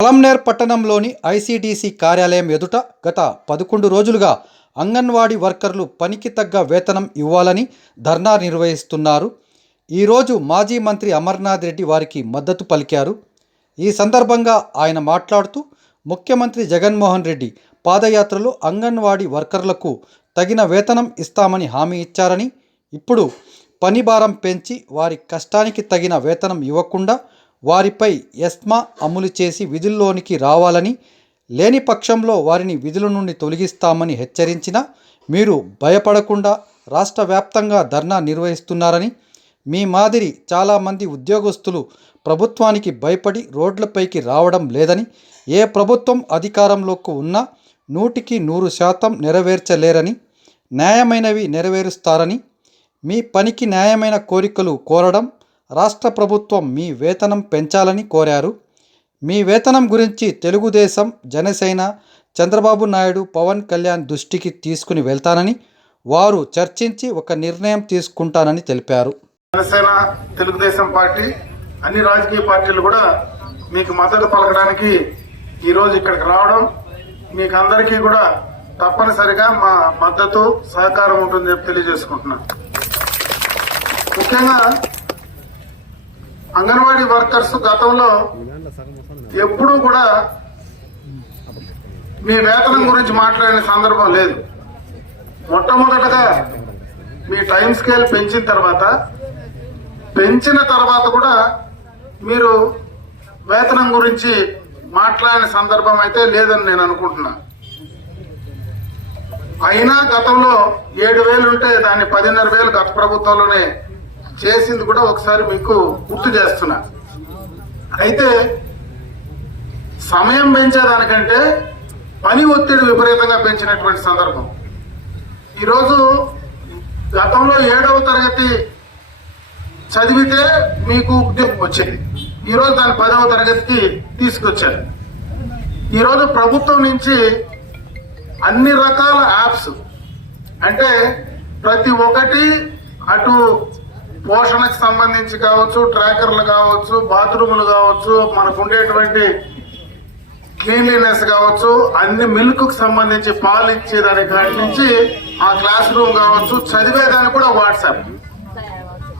పలంనేర్ పట్టణంలోని ఐసీడీసీ కార్యాలయం ఎదుట గత పదకొండు రోజులుగా అంగన్వాడీ వర్కర్లు పనికి తగ్గ వేతనం ఇవ్వాలని ధర్నా నిర్వహిస్తున్నారు. ఈరోజు మాజీ మంత్రి అమర్నాథ్ రెడ్డి వారికి మద్దతు పలికారు. ఈ సందర్భంగా ఆయన మాట్లాడుతూ ముఖ్యమంత్రి జగన్మోహన్ రెడ్డి పాదయాత్రలో అంగన్వాడీ వర్కర్లకు తగిన వేతనం ఇస్తామని హామీ ఇచ్చారని ఇప్పుడు పని భారం పెంచి వారి కష్టానికి తగిన వేతనం ఇవ్వకుండా వారిపై ఎస్మా అమలు చేసి విధుల్లోనికి రావాలని లేని పక్షంలో వారిని విధుల నుండి తొలగిస్తామని హెచ్చరించినా మీరు భయపడకుండా రాష్ట్ర వ్యాప్తంగా ధర్నా నిర్వహిస్తున్నారని మీ మాదిరి చాలామంది ఉద్యోగస్తులు ప్రభుత్వానికి భయపడి రోడ్లపైకి రావడం లేదని ఏ ప్రభుత్వం అధికారంలోకి ఉన్నా నూటికి నూరు శాతం నెరవేర్చలేరని న్యాయమైనవి నెరవేరుస్తారని మీ పనికి న్యాయమైన కోరికలు కోరడం రాష్ట్ర ప్రభుత్వం మీ వేతనం పెంచాలని కోరారు. మీ వేతనం గురించి తెలుగుదేశం జనసేన చంద్రబాబు నాయుడు పవన్ కళ్యాణ్ దృష్టికి తీసుకుని వెళ్తానని వారు చర్చించి ఒక నిర్ణయం తీసుకుంటానని తెలిపారు. జనసేన తెలుగుదేశం పార్టీ అన్ని రాజకీయ పార్టీలు కూడా మీకు మద్దతు పలకడానికి ఈరోజు ఇక్కడికి రావడం మీకు అందరికీ కూడా తప్పనిసరిగా మా మద్దతు సహకారం ఉంటుందని చెప్పి తెలియజేసుకుంటున్నాను. ముఖ్యంగా అంగన్వాడీ వర్కర్స్ గతంలో ఎప్పుడూ కూడా మీ వేతనం గురించి మాట్లాడిన సందర్భం లేదు. మొట్టమొదటగా మీ టైం స్కేల్ పెంచిన తర్వాత పెంచిన తర్వాత కూడా మీరు వేతనం గురించి మాట్లాడిన సందర్భం అయితే లేదని నేను అనుకుంటున్నా. అయినా గతంలో ఏడు వేలు ఉంటే దాన్ని పదిన్నర వేలు గత ప్రభుత్వంలోనే చేసింది కూడా ఒకసారి మీకు గుర్తు చేస్తున్నా. అయితే సమయం పెంచేదానికంటే పని ఒత్తిడి విపరీతంగా పెంచినటువంటి సందర్భం. ఈరోజు గతంలో ఏడవ తరగతి చదివితే మీకు ఉద్యోగం వచ్చింది. ఈరోజు దాన్ని పదవ తరగతికి తీసుకొచ్చారు. ఈరోజు ప్రభుత్వం నుంచి అన్ని రకాల యాప్స్ అంటే ప్రతి ఒక్కటి అటు పోషణకు సంబంధించి కావచ్చు ట్రాకర్లు కావచ్చు బాత్రూములు కావచ్చు మనకు ఉండేటువంటి క్లీన్లీనెస్ కావచ్చు అన్ని మిల్క్కు సంబంధించి పాలు ఇచ్చేదాని కాడి నుంచి ఆ క్లాస్ రూమ్ కావచ్చు చదివేదానికి కూడా వాట్సాప్.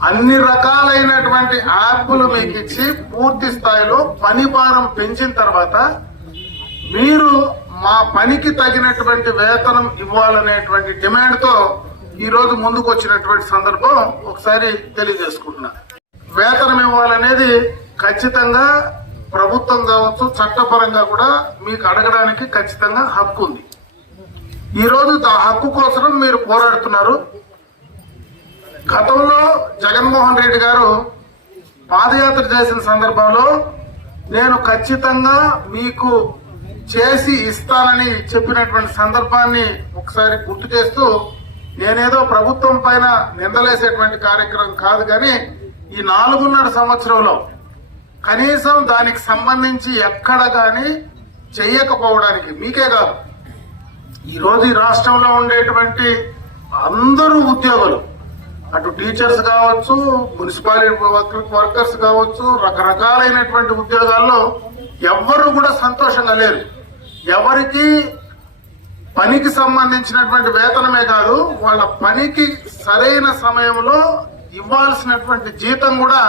అన్ని రకాలైనటువంటి యాప్లు మీకు ఇచ్చి పూర్తి స్థాయిలో పని భారం పెంచిన తర్వాత మీరు మా పనికి తగినటువంటి వేతనం ఇవ్వాలనేటువంటి డిమాండ్తో ఈరోజు ముందుకు వచ్చినటువంటి సందర్భం ఒకసారి తెలియజేసుకుంటున్నా. వేతనం ఇవ్వాలనేది ఖచ్చితంగా ప్రభుత్వం కావచ్చు చట్టపరంగా కూడా మీకు అడగడానికి ఖచ్చితంగా హక్కు ఉంది. ఈరోజు ఆ హక్కు కోసం మీరు పోరాడుతున్నారు. గతంలో జగన్మోహన్ రెడ్డి గారు పాదయాత్ర చేసిన సందర్భంలో నేను ఖచ్చితంగా మీకు చేసి ఇస్తానని చెప్పినటువంటి సందర్భాన్ని ఒకసారి గుర్తు చేస్తూ నేనేదో ప్రభుత్వం పైన నిందలేసేటువంటి కార్యక్రమం కాదు కానీ ఈ నాలుగున్నర సంవత్సరంలో కనీసం దానికి సంబంధించి ఎక్కడ కానీ చెయ్యకపోవడానికి మీకే కాదు. ఈరోజు ఈ రాష్ట్రంలో ఉండేటువంటి అందరూ ఉద్యోగులు అటు టీచర్స్ కావచ్చు మున్సిపాలిటీ వర్కర్స్ కావచ్చు రకరకాలైనటువంటి ఉద్యోగాల్లో ఎవ్వరు కూడా సంతోషంగా లేరు. ఎవరికి పనికి సంబంధించినటువంటి వేతనమే కాదు వాళ్ళ పనికి సరైన సమయంలో ఇవ్వాల్సినటువంటి జీతం కూడా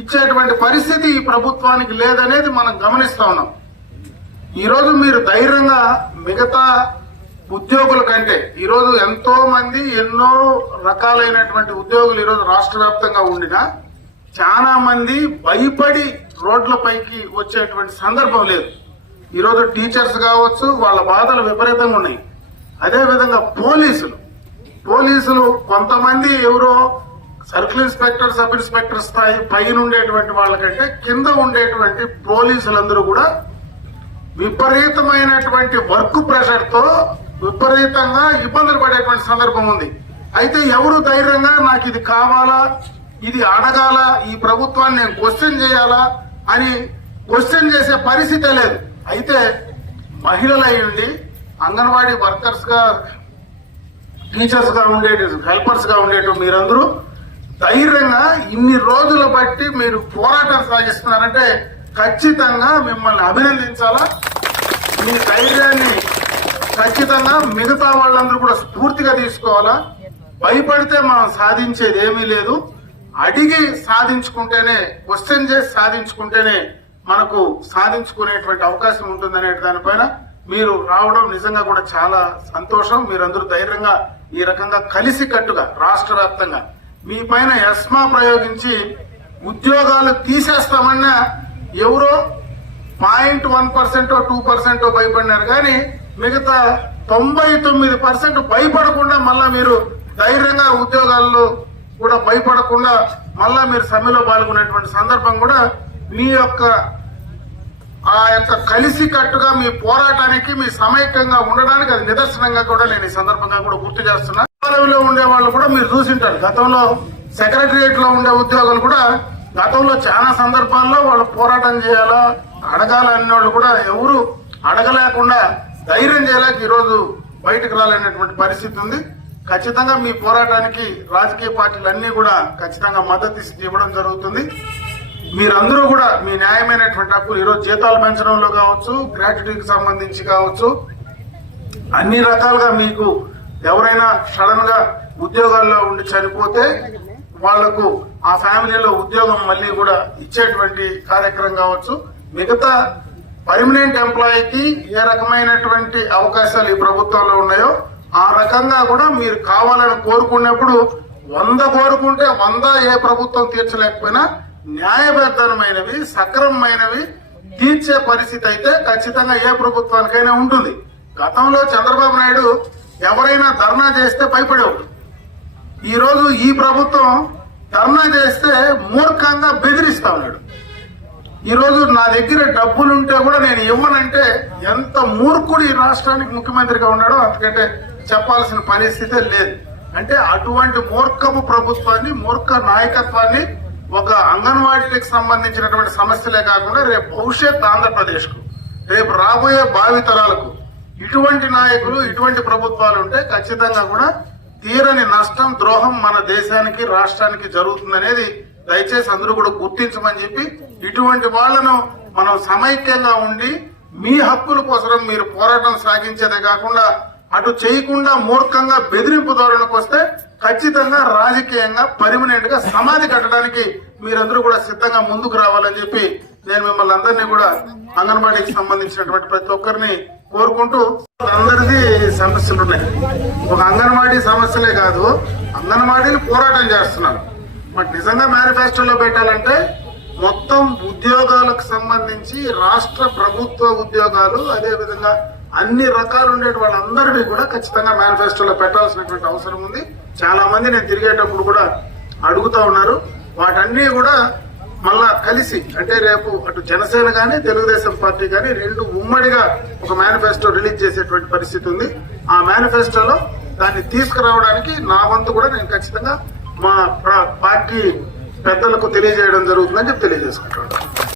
ఇచ్చేటువంటి పరిస్థితి ఈ ప్రభుత్వానికి లేదనేది మనం గమనిస్తా ఉన్నాం. ఈరోజు మీరు ధైర్యంగా మిగతా ఉద్యోగుల కంటే ఈరోజు ఎంతో మంది ఎన్నో రకాలైనటువంటి ఉద్యోగులు ఈరోజు రాష్ట్ర వ్యాప్తంగా ఉండినా చాలా మంది భయపడి రోడ్లపైకి వచ్చేటువంటి సందర్భం లేదు. ఈరోజు టీచర్స్ కావచ్చు వాళ్ళ బాధలు విపరీతంగా ఉన్నాయి. అదే విధంగా పోలీసులు. పోలీసులు కొంతమంది ఎవరో సర్కిల్ ఇన్స్పెక్టర్ సబ్ ఇన్స్పెక్టర్ స్థాయి పైన ఉండేటువంటి వాళ్ళకంటే కింద ఉండేటువంటి పోలీసులందరూ కూడా విపరీతమైనటువంటి వర్క్ ప్రెషర్తో విపరీతంగా ఇబ్బందులు పడేటువంటి సందర్భం ఉంది. అయితే ఎవరు ధైర్యంగా నాకు ఇది కావాలా ఇది అడగాల ఈ ప్రభుత్వాన్ని నేను క్వశ్చన్ చేయాలా అని క్వశ్చన్ చేసే పరిస్థితే లేదు. అయితే మహిళలు అయ్యండి అంగన్వాడీ వర్కర్స్గా టీచర్స్గా ఉండే హెల్పర్స్గా ఉండేటి ఉండేటు మీరందరూ ధైర్యంగా ఇన్ని రోజులు బట్టి మీరు పోరాటం సాగిస్తున్నారంటే ఖచ్చితంగా మిమ్మల్ని అభినందించాలా? మీ ధైర్యాన్ని ఖచ్చితంగా మిగతా వాళ్ళందరూ కూడా స్ఫూర్తిగా తీసుకోవాలా? భయపడితే మనం సాధించేది ఏమీ లేదు. అడిగి సాధించుకుంటేనే క్వశ్చన్ చేసి సాధించుకుంటేనే మనకు సాధించుకునేటువంటి అవకాశం ఉంటుందనే దానిపైన మీరు రావడం నిజంగా కూడా చాలా సంతోషం. మీరందరూ ధైర్యంగా ఈ రకంగా కలిసి కట్టుగా రాష్ట్ర వ్యాప్తంగా మీ పైన ఎస్మా ప్రయోగించి ఉద్యోగాలు తీసేస్తామన్నా ఎవరో point one percent two percent భయపడినారు. కానీ మిగతా తొంభై తొమ్మిది పర్సెంట్ భయపడకుండా మళ్ళా మీరు ధైర్యంగా ఉద్యోగాల్లో కూడా భయపడకుండా మళ్ళా మీరు సమ్మెలో పాల్గొనేటువంటి సందర్భం కూడా మీ యొక్క ఆ యొక్క కలిసి కట్టుగా మీ పోరాటానికి మీ సమైక్యంగా ఉండడానికి అది నిదర్శనంగా కూడా నేను ఈ సందర్భంగా కూడా గుర్తు చేస్తున్నా. పదవిలో ఉండే వాళ్ళు కూడా మీరు చూసింటారు. గతంలో సెక్రటరియట్లో ఉండే ఉద్యోగులు కూడా గతంలో చాలా సందర్భాల్లో వాళ్ళు పోరాటం చేయాలా అడగాలనే వాళ్ళు కూడా ఎవరు అడగలేకుండా ధైర్యం చేయలేక ఈరోజు బయటకు రాలనేటువంటి పరిస్థితి ఉంది. ఖచ్చితంగా మీ పోరాటానికి రాజకీయ పార్టీలు అన్ని కూడా ఖచ్చితంగా మద్దతు ఇవ్వడం జరుగుతుంది. మీరందరూ కూడా మీ న్యాయమైనటువంటి హక్కులు ఈరోజు జీతాలు పెంచడంలో కావచ్చు గ్రాట్యుటీకి సంబంధించి కావచ్చు అన్ని రకాలుగా మీకు ఎవరైనా సడన్గా ఉద్యోగాల్లో ఉండి చనిపోతే వాళ్ళకు ఆ ఫ్యామిలీలో ఉద్యోగం మళ్ళీ కూడా ఇచ్చేటువంటి కార్యక్రమం కావచ్చు. మిగతా పర్మనెంట్ ఎంప్లాయీకి ఏ రకమైనటువంటి అవకాశాలు ఈ ప్రభుత్వంలో ఉన్నాయో ఆ రకంగా కూడా మీరు కావాలని కోరుకున్నప్పుడు వంద కోరుకుంటే వంద ఏ ప్రభుత్వం తీర్చలేకపోయినా న్యాయబద్ధమైనవి సక్రమమైనవి తీర్చే పరిస్థితి అయితే ఖచ్చితంగా ఏ ప్రభుత్వానికైనా ఉంటుంది. గతంలో చంద్రబాబు నాయుడు ఎవరైనా ధర్నా చేస్తే భయపడేవాడు. ఈరోజు ఈ ప్రభుత్వం ధర్నా చేస్తే మూర్ఖంగా బెదిరిస్తా ఉన్నాడు. ఈరోజు నా దగ్గర డబ్బులుంటే కూడా నేను ఇవ్వనంటే ఎంత మూర్ఖుడు ఈ రాష్ట్రానికి ముఖ్యమంత్రిగా ఉన్నాడో అందుకంటే చెప్పాల్సిన పరిస్థితే లేదు. అంటే అటువంటి మూర్ఖపు ప్రభుత్వాన్ని మూర్ఖ నాయకత్వాన్ని ఒక అంగన్వాడీలకు సంబంధించినటువంటి సమస్యలే కాకుండా రేపు భవిష్యత్ ఆంధ్రప్రదేశ్కు రేపు రాబోయే భావితరాలకు ఇటువంటి నాయకులు ఇటువంటి ప్రభుత్వాలు ఉంటే ఖచ్చితంగా కూడా తీరని నష్టం ద్రోహం మన దేశానికి రాష్ట్రానికి జరుగుతుందనేది దయచేసి అందరూ కూడా గుర్తించమని చెప్పి ఇటువంటి వాళ్ళను మనం సమైక్యంగా ఉండి మీ హక్కుల కోసం మీరు పోరాటం సాగించేదే కాకుండా అటు చేయకుండా మూర్ఖంగా బెదిరింపు ధోరణికి వస్తే ఖచ్చితంగా రాజకీయంగా పర్మనెంట్గా సమాధి కట్టడానికి మీరందరూ కూడా సిద్ధంగా ముందుకు రావాలని చెప్పి నేను మిమ్మల్ని అందరినీ కూడా అంగన్వాడీకి సంబంధించినటువంటి ప్రతి ఒక్కరిని కోరుకుంటూ అందరిది సమస్యలు ఉన్నాయి. ఒక అంగన్వాడీ సమస్యలే కాదు అంగన్వాడీలు పోరాటం చేస్తున్నారు. మరి నిజంగా మేనిఫెస్టోలో పెట్టాలంటే మొత్తం ఉద్యోగాలకు సంబంధించి రాష్ట్ర ప్రభుత్వ ఉద్యోగాలు అదేవిధంగా అన్ని రకాలు ఉండే వాళ్ళందరినీ కూడా ఖచ్చితంగా మేనిఫెస్టోలో పెట్టాల్సినటువంటి అవసరం ఉంది. చాలా మంది నేను తిరిగేటప్పుడు కూడా అడుగుతా ఉన్నారు. వాటన్నీ కూడా మళ్ళా కలిసి అంటే రేపు అటు జనసేన కానీ తెలుగుదేశం పార్టీ కానీ రెండు ఉమ్మడిగా ఒక మేనిఫెస్టో రిలీజ్ చేసేటువంటి పరిస్థితి ఉంది. ఆ మేనిఫెస్టోలో దాన్ని తీసుకురావడానికి నా వంతు కూడా నేను ఖచ్చితంగా మా పార్టీ పెద్దలకు తెలియజేయడం జరుగుతుందని చెప్పి తెలియజేసుకుంటాను